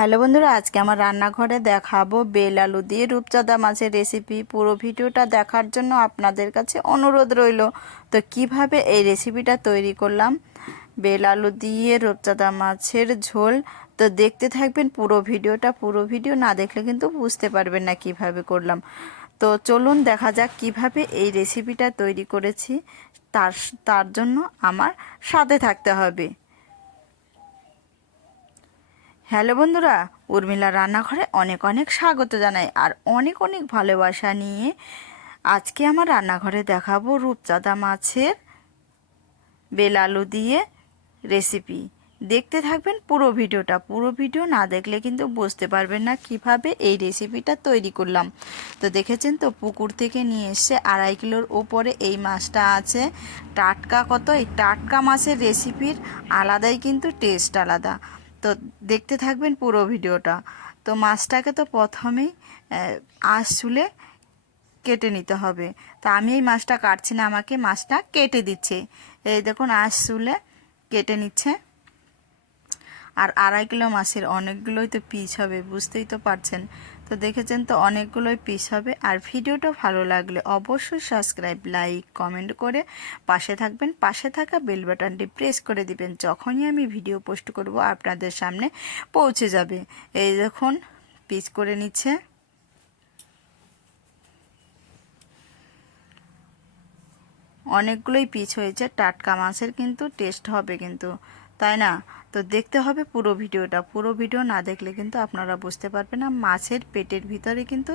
Hello বন্ধুরা, আজকে আমার রান্নাঘরে দেখাবো বেল আলু দিয়ে রূপচাঁদা মাছের রেসিপি পুরো ভিডিওটা দেখার জন্য আপনাদের কাছে অনুরোধ রইল। তো কীভাবে এই রেসিপিটা তৈরি করলাম? বেল আলু দিয়ে রূপচাঁদা মাছের ঝোল। তো দেখতে থাকবেন পুরো ভিডিওটা। পুরো ভিডিও না দেখলে কিন্তু বুঝতে পারবেন না কীভাবে করলাম। তো চলুন দেখা যাক কীভাবে এই রেসিপিটা তৈরি করেছি। তার তার জন্য আমার সাথে থাকতে হবে। হ্যালো বন্ধুরা, উর্মিলা রান্নাঘরে অনেক অনেক স্বাগত জানাই আর অনেক অনেক ভালোবাসা নিয়ে আজকে আমার রান্নাঘরে দেখাবো রূপচাঁদা মাছের বেল আলু দিয়ে রেসিপি দেখতে থাকবেন পুরো ভিডিওটা। পুরো ভিডিও না দেখলে কিন্তু বুঝতে পারবেন না কীভাবে এই রেসিপিটা তৈরি করলাম। তো দেখেছেন তো, পুকুর থেকে নিয়ে এসে আড়াই কিলোর ওপরে এই মাছটা আছে। টাটকা কত? এই টাটকা মাছের রেসিপির আলাদাই কিন্তু টেস্ট আলাদা। তো দেখতে থাকবেন পুরো ভিডিওটা। তো মাছটাকে তো প্রথমেই আঁশ চুলে কেটে নিতে হবে। তো আমি এই মাছটা কাটছি না, আমাকে মাছটা কেটে দিচ্ছে। এই দেখুন, আঁশ চুলে কেটে নিচ্ছে। আর আড়াই কিলো মাছের, অনেকগুলোই তো পিস হবে, বুঝতেই তো পারছেন। তো দেখেছেন তো অনেকগুলোই পিস হবে। আর ভিডিওটা ভালো লাগলে অবশ্যই সাবস্ক্রাইব লাইক কমেন্ট করে পাশে থাকবেন। পাশে থাকা বেল বাটনটি প্রেস করে দিবেন, যখনই আমি ভিডিও পোস্ট করব আপনাদের সামনে পৌঁছে যাবে। এই দেখুন পিস করে নিচ্ছে। অনেকগুলোই পিস হয়েছে, টাটকা মাছের কিন্তু টেস্ট হবে কিন্তু, তাই না? তো দেখতে হবে পুরো ভিডিওটা। পুরো ভিডিও না দেখলে কিন্তু আপনারা বুঝতে পারবেন না, মাছের পেটের ভিতরে কিন্তু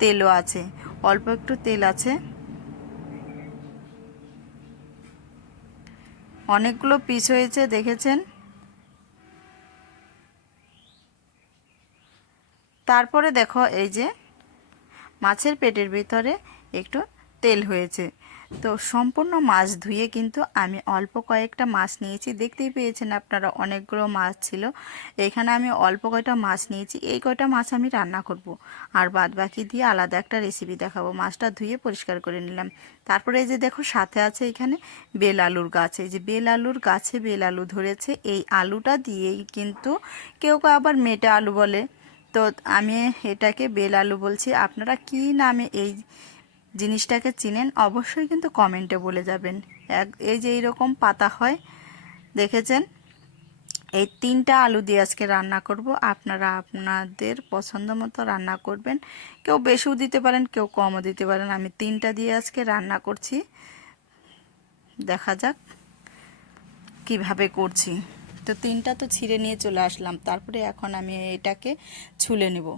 তেলও আছে। অল্প একটু তেল আছে। অনেকগুলো পিস হয়েছে, দেখেছেন? তারপরে দেখো, এই যে মাছের পেটের ভিতরে একটু তেল হয়েছে। তো সম্পূর্ণ মাছ ধুয়ে কিন্তু আমি অল্প কয়েকটা মাছ নিয়েছি। দেখতেই পেয়েছেন আপনারা অনেকগুলো মাছ ছিল। এখানে আমি অল্প কয়টা মাছ নিয়েছি। এই কয়টা মাছ আমি রান্না করব। আর বাদ বাকি দিয়ে আলাদা একটা রেসিপি দেখাবো। মাছটা ধুয়ে পরিষ্কার করে নিলাম। তারপরে এই যে দেখো, সাথে আছে এখানে বেল আলুর গাছ। এই যে বেল আলুর গাছে বেল আলু ধরেছে। এই আলুটা দিয়েই কিন্তু কেউ কেউ আবার মেটা আলু বলে। তো আমি এটাকে বেল আলু বলছি। আপনারা কি নামে এই জিনিসটাকে চিনেন, অবশ্যই কিন্তু কমেন্টে বলে যাবেন। এক, এই যে এইরকম পাতা হয়, দেখেছেন? এই তিনটা আলু দিয়ে আজকে রান্না করব। আপনারা আপনাদের পছন্দ মতো রান্না করবেন। কেউ বেশিও দিতে পারেন, কেউ কমও দিতে পারেন। আমি তিনটা দিয়ে আজকে রান্না করছি। দেখা যাক কীভাবে করছি। তো তিনটা তো ছিঁড়ে নিয়ে চলে আসলাম। তারপরে এখন আমি এটাকে ছুলে নেব।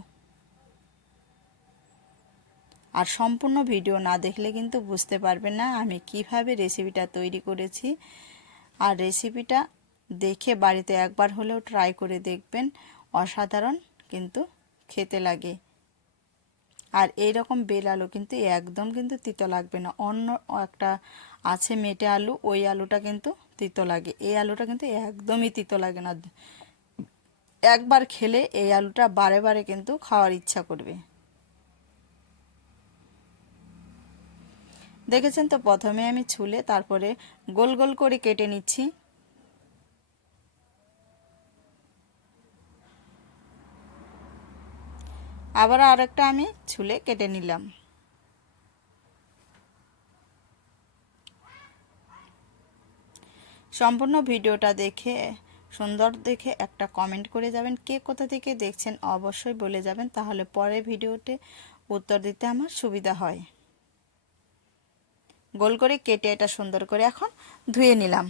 আর সম্পূর্ণ ভিডিও না দেখলে কিন্তু বুঝতে পারবেন না আমি কীভাবে রেসিপিটা তৈরি করেছি। আর রেসিপিটা দেখে বাড়িতে একবার হলেও ট্রাই করে দেখবেন, অসাধারণ কিন্তু খেতে লাগে। আর এই রকম বেল আলু কিন্তু একদম কিন্তু তিতো লাগবে না, অন্য একটা আছে মেটে আলু, ওই আলুটা কিন্তু তিতো লাগে। এই আলুটা কিন্তু একদমই তিতো লাগে না। একবার খেলে এই আলুটা বারে বারে কিন্তু খাওয়ার ইচ্ছা করবে। দেখেছেন তো? প্রথমে আমি ছুলে তারপরে গোল গোল করে কেটে নিচ্ছি। আবার আরেকটা আমি ছুলে কেটে নিলাম। সম্পূর্ণ ভিডিওটা দেখে, সুন্দর দেখে একটা কমেন্ট করে যাবেন, কে কোথা থেকে দেখছেন অবশ্যই বলে যাবেন, তাহলে পরে ভিডিওতে উত্তর দিতে আমার সুবিধা হয়। গোল করে কেটে এটা সুন্দর করে এখন ধুয়ে নিলাম।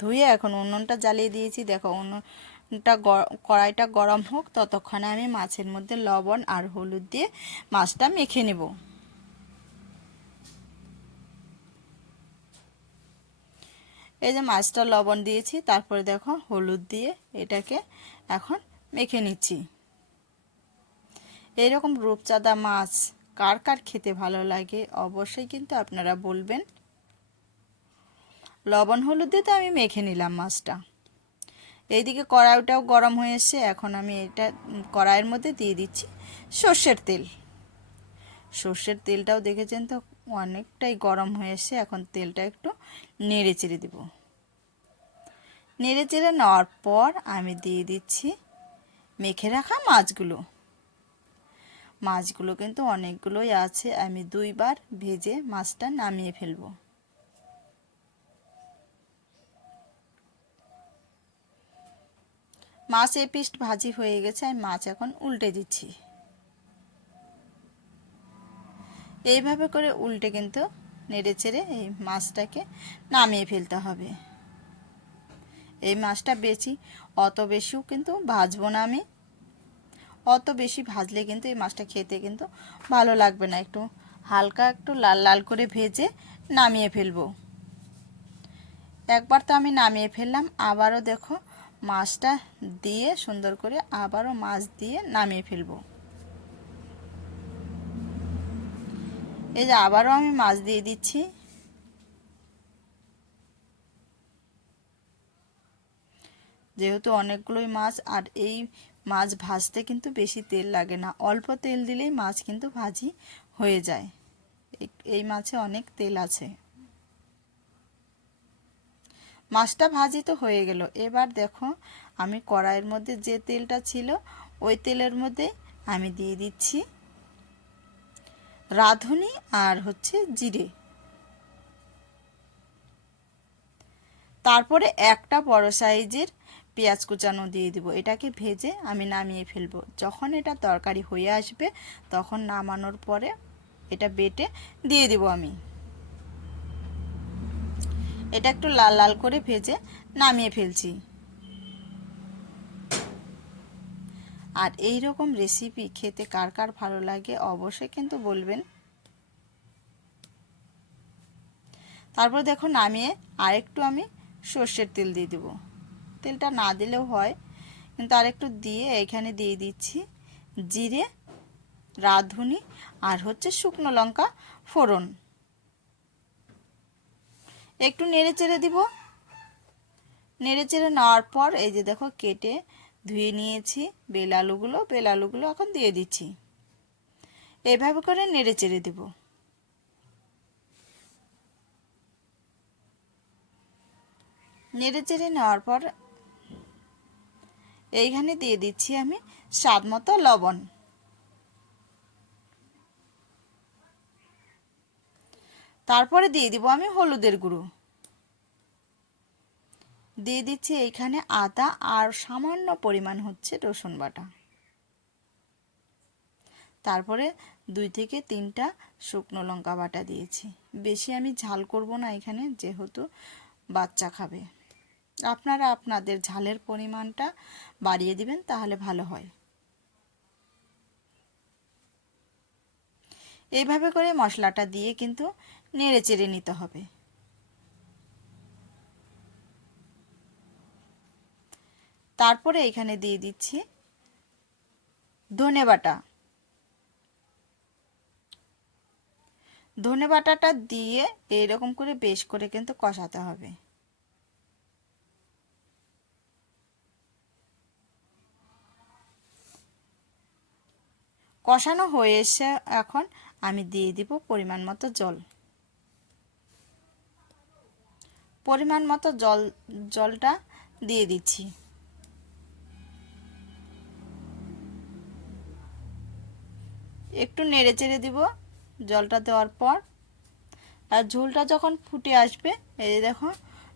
ধুয়ে এখন উনুনটা জ্বালিয়ে দিয়েছি। দেখো, উনুনটা কড়াইটা গরম হোক, ততক্ষণে আমি মাছের মধ্যে লবণ আর হলুদ দিয়ে মাছটা মেখে নেব। এই যে মাছটা লবণ দিয়েছি, তারপরে দেখো হলুদ দিয়ে এটাকে এখন মেখে নিচ্ছি। এইরকম রূপচাঁদা মাছ কার কার খেতে ভালো লাগে? অবশ্যই কিন্তু আপনারা বলবেন। লবণ, হলুদ দিয়ে তো আমি মেখে নিলাম মাছটা। এইদিকে কড়াইটাও গরম হয়ে এসছে। এখন আমি এটা কড়াইয়ের মধ্যে দিয়ে দিচ্ছি সর্ষের তেল। সর্ষের তেলটাও দেখেছেন তো, অনেকটাই গরম হয়ে এসছে। এখন তেলটা একটু নেড়ে চেড়ে দেব। নেড়ে চেড়ে নেওয়ার পর আমি দিয়ে দিচ্ছি মেখে রাখা মাছগুলো। মাছগুলো কিন্তু অনেকগুলোই আছে। আমি দুইবার ভেজে মাছটা নামিয়ে ফেলব। মাছ এই পিস্ট ভাজি হয়ে গেছে, আমি মাছ এখন উল্টে দিচ্ছি। এইভাবে করে উল্টে কিন্তু নেড়ে চেড়ে এই মাছটাকে নামিয়ে ফেলতে হবে। এই মাছটা বেশি, অত বেশিও কিন্তু ভাজবো না আমি। অত বেশি ভাজলে কিন্তু এই মাছটা খেতে কিন্তু ভালো লাগবে না। একটু হালকা একটু লাল লাল করে ভেজে নামিয়ে ফেলব। একবার তো আমি নামিয়ে ফেললাম, আবারও দেখো মাছটা দিয়ে সুন্দর করে আবারও মাছ দিয়ে নামিয়ে ফেলব। এই যে আবারও আমি মাছ দিয়ে দিচ্ছি। যেহেতু অনেকগুলোই মাছ, আর এই মাছ ভাজতে কিন্তু বেশি তেল লাগে না। অল্প তেল দিলেই মাছ কিন্তু ভাজি হয়ে যায়। এই মাছে অনেক তেল আছে। মাছটা ভাজি তো হয়ে গেল। এবার দেখো, আমি কড়াইয়ের মধ্যে যে তেলটা ছিল, ওই তেলের মধ্যে আমি দিয়ে দিচ্ছি রাঁধুনি আর হচ্ছে জিরে। তারপরে একটা বড় সাইজের পেঁয়াজ কুচানো দিয়ে দিব। এটাকে ভেজে আমি নামিয়ে ফেলব। যখন এটা তরকারি হয়ে আসবে, তখন নামানোর পরে এটা বেটে দিয়ে দিব আমি। এটা একটু লাল লাল করে ভেজে নামিয়ে ফেলছি। আর এই রকম রেসিপি খেতে কার কার ভালো লাগে অবশ্যই কিন্তু বলবেন। তারপর দেখো নামিয়ে আরেকটু আমি সর্ষের তেল দিয়ে দেবো। তেলটা না দিলেও হয়। কিন্তু আরেকটু দিয়ে এখানে দিয়ে দিচ্ছি জিরে, রাঁধুনি আর হচ্ছে শুকনো লঙ্কা ফোড়ন। একটু নেড়ে চেড়ে দিব। নেড়ে চেড়ে নেওয়ার পর এই যে দেখো কেটে ধুয়ে নিয়েছি বেল আলুগুলো বেল আলুগুলো এখন দিয়ে দিচ্ছি। এভাবে করে নেড়ে চেড়ে দেব। নেড়ে চেড়ে নেওয়ার পর এইখানে দিয়ে দিচ্ছি আমি স্বাদ মতো লবণ। তারপরে দিয়ে দিব আমি হলুদের গুঁড়ো। দিয়ে দিচ্ছি এইখানে আদা আর সামান্য পরিমাণ হচ্ছে রসুন বাটা। তারপরে দুই থেকে তিনটা শুকনো লঙ্কা বাটা দিয়েছি। বেশি আমি ঝাল করব না এখানে, যেহেতু বাচ্চা খাবে। আপনারা আপনাদের ঝালের পরিমাণটা বাড়িয়ে দিবেন, তাহলে ভালো হয়। এইভাবে করে মশলাটা দিয়ে কিন্তু নেড়ে চেড়ে নিতে হবে। তারপরে এখানে দিয়ে দিচ্ছি ধনে বাটা। ধনে বাটাটা দিয়ে এইরকম করে বেশ করে কিন্তু কষাতে হবে। কষানো হয়ে এসে এখন আমি দিয়ে দিব পরিমাণ মতো জল। পরিমাণ মতো জল, জলটা দিয়ে দিচ্ছি। একটু নেড়ে চেড়ে দিব জলটা দেওয়ার পর। আর ঝোলটা যখন ফুটে আসবে, এই দেখো,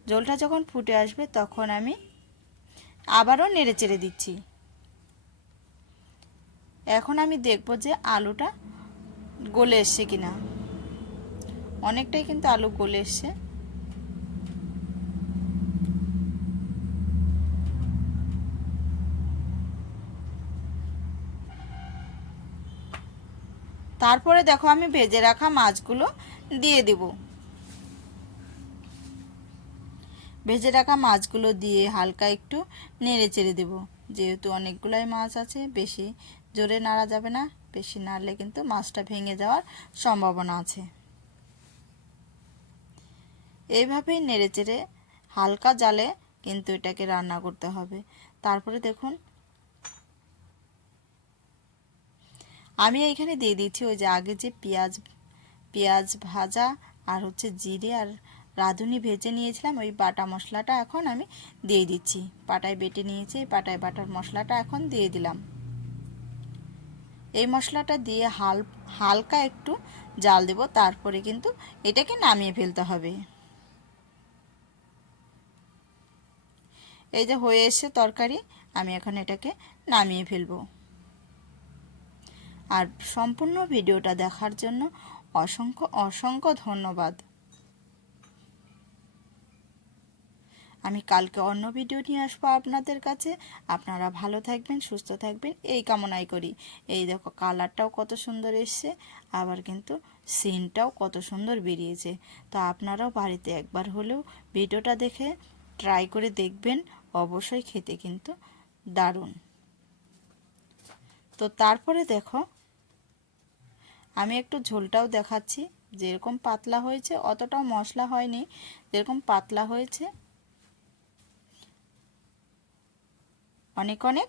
ঝোলটা যখন ফুটে আসবে তখন আমি আবারও নেড়ে চেড়ে দিচ্ছি। এখন আমি দেখব যে আলুটা গলে এসছে কিনা। অনেকটাই কিন্তু আলু গলে এসছে। তারপরে দেখো আমি ভেজে রাখা মাছগুলো দিয়ে দেব। ভেজে রাখা মাছগুলো দিয়ে হালকা একটু নেড়ে চেড়ে দেবো। যেহেতু অনেকগুলাই মাছ আছে, বেশি জোরে নাড়া যাবে না, বেশি নাড়লে কিন্তু মাছটা ভেঙে যাওয়ার সম্ভাবনা আছে। এইভাবেই নেড়ে চেড়ে হালকা জালে কিন্তু এটাকে রান্না করতে হবে। তারপরে দেখুন, আমি এইখানে দিয়ে দিচ্ছি ওই যে আগে যে পেঁয়াজ পেঁয়াজ ভাজা আর হচ্ছে জিরে আর রাঁধুনি ভেজে নিয়েছিলাম, ওই বাটা মশলাটা এখন আমি দিয়ে দিচ্ছি। পাটায় বেটে নিয়েছি পাটায় বাটার মশলাটা এখন দিয়ে দিলাম। এই মশলাটা দিয়ে হাল, হালকা একটু জাল দেব, তারপরে কিন্তু এটাকে নামিয়ে ফেলতে হবে। এই যে হয়ে এসে তরকারি, আমি এখন এটাকে নামিয়ে ফেলব। আর সম্পূর্ণ ভিডিওটা দেখার জন্য অসংখ্য অসংখ্য ধন্যবাদ। আমি কালকে অন্য ভিডিও নিয়ে আসব আপনাদের কাছে। আপনারা ভালো থাকবেন, সুস্থ থাকবেন, এই কামনাই করি। এই দেখো কালারটাও কত সুন্দর এসছে, আবার কিন্তু সিনটাও কত সুন্দর বেরিয়েছে। তো আপনারাও বাড়িতে একবার হলেও ভিডিওটা দেখে ট্রাই করে দেখবেন, অবশ্যই খেতে কিন্তু দারুণ। তো তারপরে দেখো, আমি একটু ঝোলটাও দেখাচ্ছি, যেরকম পাতলা হয়েছে, অতটাও মশলা হয়নি, যেরকম পাতলা হয়েছে অনেক অনেক